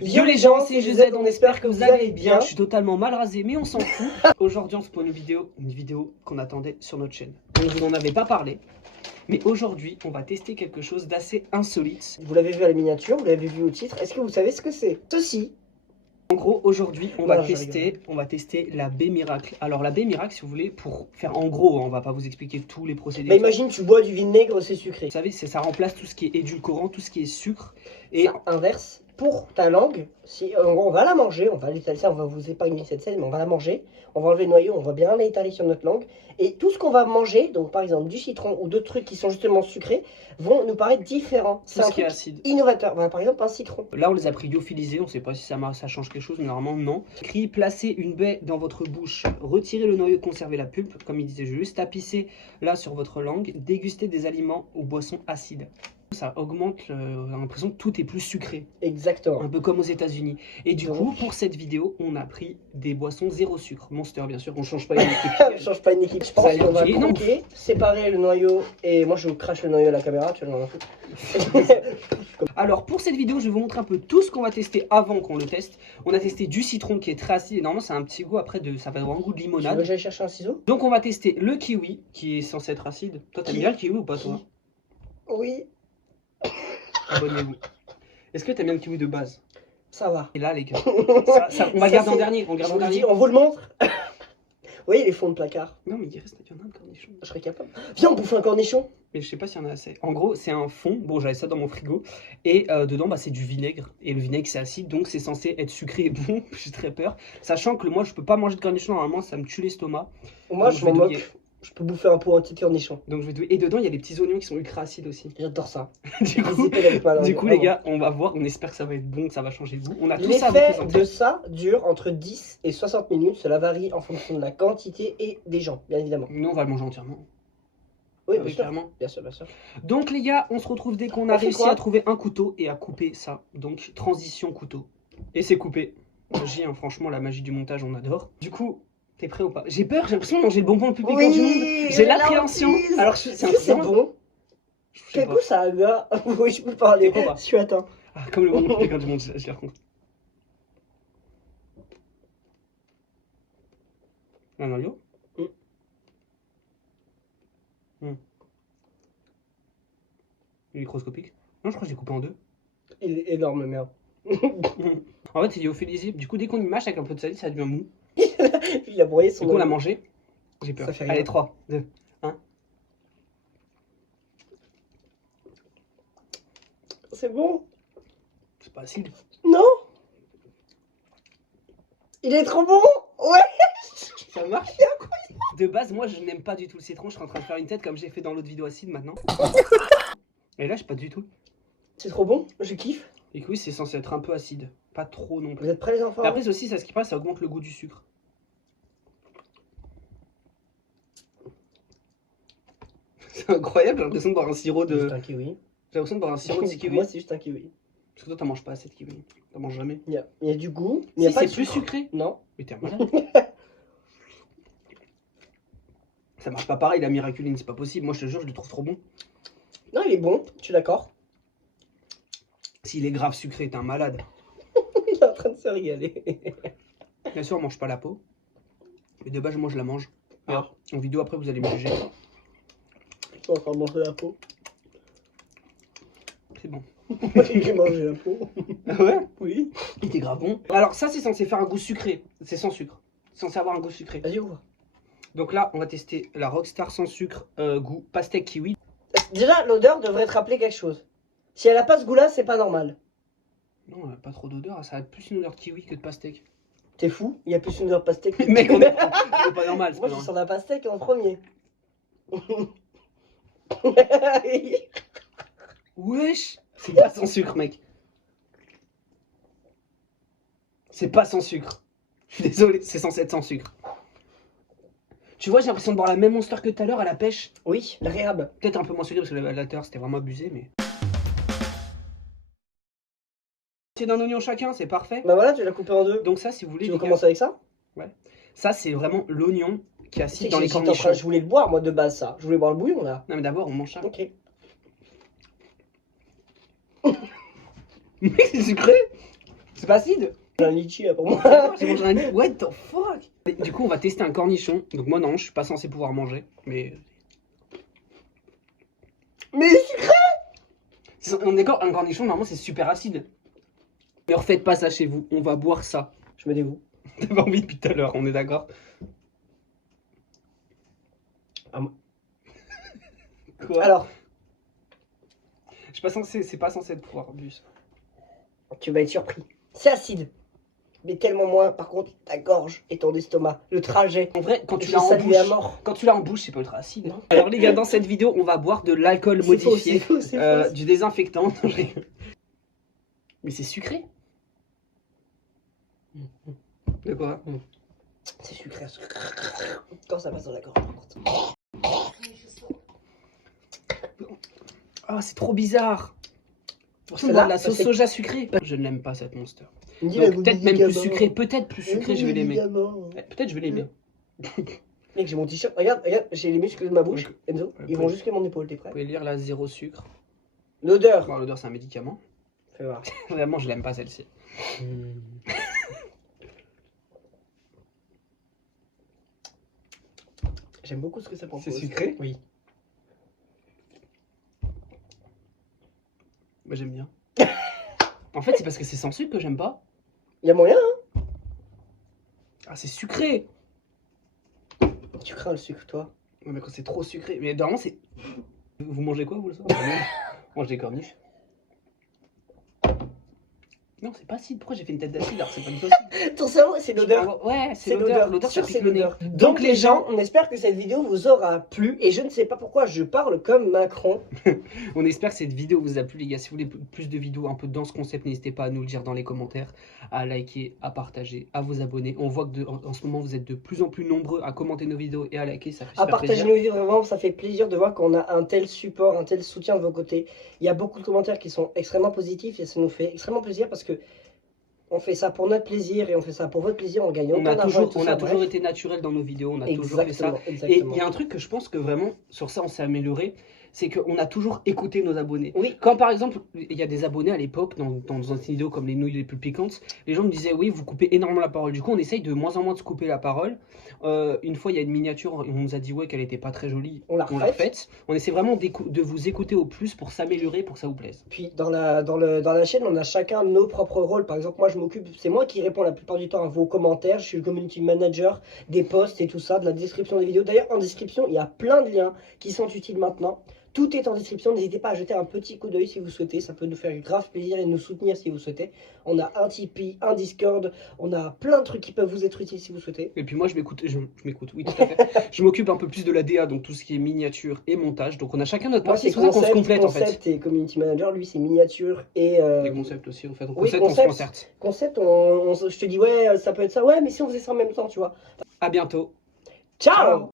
Yo les gens, c'est GZ, on espère que vous allez bien. Je suis totalement mal rasé, mais on s'en fout. Aujourd'hui, on se prend une vidéo qu'on attendait sur notre chaîne. On vous en avait pas parlé, mais aujourd'hui, on va tester quelque chose d'assez insolite. Vous l'avez vu à la miniature, vous l'avez vu au titre. Est-ce que vous savez ce que c'est? Ceci. En gros, aujourd'hui, on va tester la baie miracle. Alors la baie miracle, si vous voulez, pour faire en gros, on va pas vous expliquer tous les procédés. Bah imagine, tu bois du vinaigre, c'est sucré. Vous savez, ça remplace tout ce qui est édulcorant, tout ce qui est sucre. Et ça inverse pour ta langue. Si en gros, on va la manger, on va l'étaler ça, on va vous épargner cette scène, mais on va la manger. On va enlever le noyau, on va bien l'étaler sur notre langue. Et tout ce qu'on va manger, donc par exemple du citron ou d'autres trucs qui sont justement sucrés, vont nous paraître différents. C'est un truc acide, innovateur. Voilà, par exemple un citron. Là, on les a pris lyophilisés, on sait pas si ça change quelque chose, mais normalement non. Écrit, placez une baie dans votre bouche, retirez le noyau, conservez la pulpe, comme il disait juste, tapissez là sur votre langue, dégustez des aliments ou boissons acides. Ça augmente l'impression que tout est plus sucré. Exactement. Un peu comme aux États-Unis. Et du coup, pour cette vidéo, on a pris des boissons zéro sucre. Monster, bien sûr, on change pas une équipe. On change pas une équipe. Je pense qu'on va croquer, séparer le noyau. Et moi, je crache le noyau à la caméra, tu vois, Alors, pour cette vidéo, je vais vous montrer un peu tout ce qu'on va tester avant qu'on le teste. On a testé du citron qui est très acide. Et normalement, c'est un petit goût après ça va avoir un goût de limonade. Tu veux que j'aille chercher un ciseau? Donc, on va tester le kiwi, qui est censé être acide. Toi, t'aimes bien le kiwi ou pas, toi? Oui. Abonnez-vous. Est-ce que t'aimes bien le kiwi de base? Ça va. Et là, les gars, on va garder en dernier. On vous le montre. Oui, les fonds de placard. Non, mais il reste un cornichon. Je serais capable. Viens, on bouffe un cornichon. Mais je sais pas s'il y en a assez. En gros, c'est un fond. Bon, j'avais ça dans mon frigo. Et dedans, c'est du vinaigre. Et le vinaigre, c'est acide. Donc, c'est censé être sucré et bon. J'ai très peur. Sachant que moi, je peux pas manger de cornichon. Normalement, ça me tue l'estomac. Moi, je m'en moque. Je peux bouffer un pot entier de cornichon. Donc, je vais douiller. Et dedans, il y a des petits oignons qui sont ultra acides aussi. J'adore ça. du coup, les gars, on va voir. On espère que ça va être bon, que ça va changer le goût. On a tout ça à vous présenter. L'effet de ça dure entre 10 et 60 minutes. Cela varie en fonction de la quantité et des gens, bien évidemment. Nous, on va le manger entièrement. Oui, bien sûr. Clairement. Bien sûr, bien sûr. Donc, les gars, on se retrouve dès qu'on a réussi à trouver un couteau et à couper ça. Donc, transition couteau. Et c'est coupé. Magie, hein, franchement, la magie du montage, on adore. Du coup, t'es prêt ou pas? J'ai peur, j'ai l'impression de manger le bonbon le plus piquant du monde. J'ai l'appréhension. Alors, c'est bon. Quel goût ça a, gars? Oui, je peux parler. Je suis atteint. Ah, comme le bonbon le plus piquant du monde, je l'ai raconté. Un noyau. Il est microscopique. Non, je crois que j'ai coupé en deux. Il est énorme, merde. En fait, il est lyophilisé. Du coup, dès qu'on y mâche avec un peu de sel, ça devient mou. Il a broyé son. Du coup, on l'a mangé. J'ai peur. Allez, 3, 2, 1. C'est bon? C'est pas acide. Non? Il est trop bon? Ouais! Ça marche? De base, moi, je n'aime pas du tout le citron. Je suis en train de faire une tête comme j'ai fait dans l'autre vidéo acide maintenant. Et là, je pas du tout. C'est trop bon, je kiffe. Et oui, c'est censé être un peu acide. Pas trop non plus. Vous êtes prêts, les enfants? Et après, aussi, ça, ce qui passe, ça augmente le goût du sucre. C'est incroyable, j'ai l'impression de boire un sirop de. Juste un kiwi. J'ai l'impression de boire un sirop de kiwi. Moi, c'est juste un kiwi. Parce que toi, t'en manges pas assez de kiwi. T'en manges jamais. Il y a du goût, mais si, il y a pas de plus sucre. Sucré. Non. Mais t'es un malade. Ça marche pas pareil, la miraculine, c'est pas possible. Moi, je te jure, je le trouve trop bon. Non, il est bon, je suis d'accord. S'il est grave sucré, t'es un malade. Il est en train de se régaler. Bien sûr, on mange pas la peau. Mais de base, moi, je la mange. Ah. En vidéo, après, vous allez me juger. Je suis en train de manger la peau. C'est bon. J'ai mangé la peau. Ah ouais? Oui. Il était grave bon. Alors, ça, c'est censé faire un goût sucré. C'est sans sucre. C'est censé avoir un goût sucré. Vas-y, ouvre. Donc là, on va tester la Rockstar sans sucre, goût pastèque kiwi. Déjà, l'odeur devrait te rappeler quelque chose. Si elle a pas ce goût-là, c'est pas normal. Non, elle a pas trop d'odeur. Ça a plus une odeur de kiwi que de pastèque. T'es fou? Il y a plus une odeur de pastèque. Mec, on est pas normal. Moi, je sens la pastèque en premier. Wesh! C'est pas sans sucre, mec. C'est pas sans sucre. Je suis désolé, c'est censé être sans sucre. Tu vois, j'ai l'impression de boire la même Monster que tout à l'heure à la pêche. Oui, la réhab. Peut-être un peu moins sucré parce que la l'heure c'était vraiment abusé, mais. C'est d'un oignon chacun, c'est parfait. Bah voilà, tu l'as coupé en deux. Donc, ça, si vous voulez. Tu veux commencer avec ça? Ouais. Ça, c'est vraiment l'oignon qui est acide dans les cornichons. Je voulais le boire, moi, de base, ça. Je voulais boire le bouillon, là. Non, mais d'abord, on mange ça. Ok. Mec, c'est sucré. C'est pas acide. J'ai un litchi là pour moi. J'ai mangé un... What the fuck. Du coup, on va tester un cornichon. Donc moi, non, je suis pas censé pouvoir manger. Mais... Mais sucré. On est d'accord, un cornichon, normalement, c'est super acide. Ne refaites pas ça chez vous. On va boire ça. Je me dévoue. T'avais envie depuis tout à l'heure, on est d'accord. Ah, moi. Quoi? Alors, Je suis pas censé, c'est pas censé être pouvoir bu ça. tu vas être surpris. C'est acide. Mais tellement moins, par contre, ta gorge et ton estomac. Le trajet. En vrai, quand tu J'ai l'as en salué à bouche, mort. quand tu l'as en bouche, c'est pas ultra acide. Non. Alors les gars, dans cette vidéo, on va boire de l'alcool modifié, C'est faux, c'est faux. du désinfectant. Non, je rigole. Mais c'est sucré. De quoi? C'est sucré. Quand ça passe dans la gorge, par contre. Ah, c'est trop bizarre. Pour Celle-là, la ça sauce fait- soja sucrée. Je ne l'aime pas cette monster. Il me dit, Donc, la goût peut-être du même plus gamin. sucré, peut-être plus sucré, je vais l'aimer. Gamin. Peut-être je vais l'aimer. Mec, j'ai mon t-shirt. Regarde, regarde, j'ai les muscles de ma bouche. Ok. Enzo, ils Ouais. vont jusqu'à mon épaule, t'es prêt? Vous pouvez lire la zéro sucre. L'odeur. Bon, l'odeur, c'est un médicament. Fais voir. Vraiment, je l'aime pas celle-ci. J'aime beaucoup ce que ça propose. C'est sucré? Oui. Moi, j'aime bien. En fait, c'est parce que c'est sans sucre que j'aime pas. Il y a moyen, hein? Ah, c'est sucré. Tu crains le sucre, toi? Ouais, mais quand c'est trop sucré. Mais normalement, c'est. Vous mangez quoi, vous, le soir? On mange des corniches. Non, c'est pas acide. Pourquoi j'ai fait une tête d'acide alors que c'est pas du tout acide? Ton cerveau, c'est l'odeur. Ouais, c'est C'est l'odeur. L'odeur, ça Sûr, pique c'est le nez. l'odeur. Donc les gens, on espère que cette vidéo vous aura plu. Et je ne sais pas pourquoi je parle comme Macron. On espère que cette vidéo vous a plu, les gars. Si vous voulez plus de vidéos un peu dans ce concept, n'hésitez pas à nous le dire dans les commentaires, à liker, à partager, à vous abonner. On voit que en ce moment, vous êtes de plus en plus nombreux à commenter nos vidéos et à liker. Ça fait À super partager plaisir. nos vidéos, vraiment, ça fait plaisir de voir qu'on a un tel support, un tel soutien de vos côtés. Il y a beaucoup de commentaires qui sont extrêmement positifs et ça nous fait extrêmement plaisir parce que on fait ça pour notre plaisir et on fait ça pour votre plaisir en gagnant On plein a d'argent et toujours, tout on ça, a toujours bref. été naturel dans nos vidéos. On a toujours fait ça. Exactement, Et exactement. il y a un truc que je pense que vraiment, sur ça, on s'est amélioré, c'est qu'on a toujours écouté nos abonnés. Oui, Quand par exemple, il y a des abonnés à l'époque, dans une vidéo comme les nouilles les plus piquantes, les gens me disaient oui, vous coupez énormément la parole. Du coup, on essaye de moins en moins de se couper la parole. Une fois, il y a une miniature, on nous a dit ouais qu'elle était pas très jolie. on l'a On l'a refait. faite. On essaie vraiment de vous écouter au plus pour s'améliorer, pour que ça vous plaise. Puis dans la chaîne, on a chacun nos propres rôles. Par exemple, moi je m'occupe, c'est moi qui réponds la plupart du temps à vos commentaires. Je suis le community manager des posts et tout ça, de la description des vidéos. D'ailleurs, en description, il y a plein de liens qui sont utiles maintenant. Tout est en description. N'hésitez pas à jeter un petit coup d'œil si vous souhaitez. Ça peut nous faire grave plaisir et nous soutenir si vous souhaitez. On a un Tipeee, un Discord. On a plein de trucs qui peuvent vous être utiles si vous souhaitez. Et puis moi, je m'écoute, oui, tout à fait. Je m'occupe un peu plus de la DA, donc tout ce qui est miniature et montage. Donc on a chacun notre Moi, partie. c'est C'est pour ça qu'on se concept, complète en fait. concept et community manager. Lui, c'est miniature et Les concepts aussi, en fait. Donc oui, concept, on se concept. concerte. concept. Je te dis ouais, ça peut être ça. Ouais, mais si on faisait ça en même temps, tu vois. À bientôt. Ciao.